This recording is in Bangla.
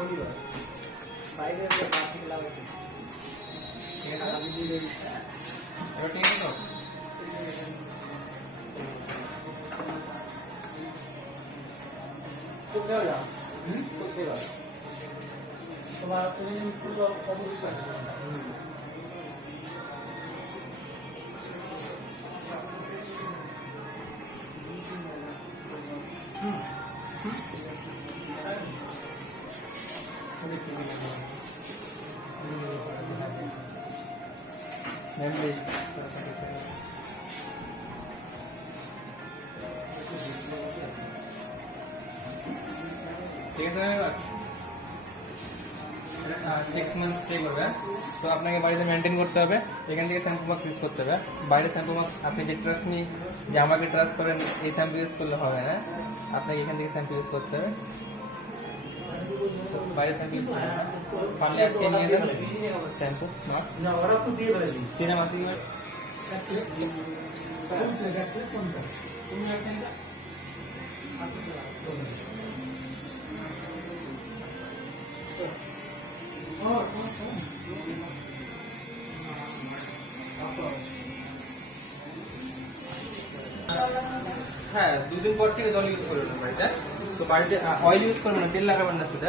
শনিবার বাইরে বাকি লাগাতে আমি দিয়ে এবার ঠিক আছে তো? করতে হবে করতে হবে তোমার তুমি স্কুল অবশ্যই মেমরি ঠিক আছে এবার 6 মান্থ স্টে করবে তো আপনাকে বাড়িতে মেনটেন করতে হবে এখান থেকে শ্যাম্পু বক্স ইউজ করতে হবে বাইরে শ্যাম্পু বক্স আপনি যে ট্রাস্ট নি যে আমাকে ট্রাস্ট করেন এই শ্যাম্পু ইউজ করলে হবে না আপনাকে এখান থেকে শ্যাম্পু ইউজ করতে হবে বাইরে শ্যাম্পু ইউজ করতে হবে পারলে আজকে নিয়ে যান শ্যাম্পু বক্স না ওরা তো দিয়ে ফেলেছি সিনেমা সিনেমা তুমি একটা হ্যাঁ 2 দিন পর থেকে জল ইউজ করবেন বাড়িতে তো বাড়িতে অয়েল ইউজ করবেন না তেল লাগাবেন না শুধু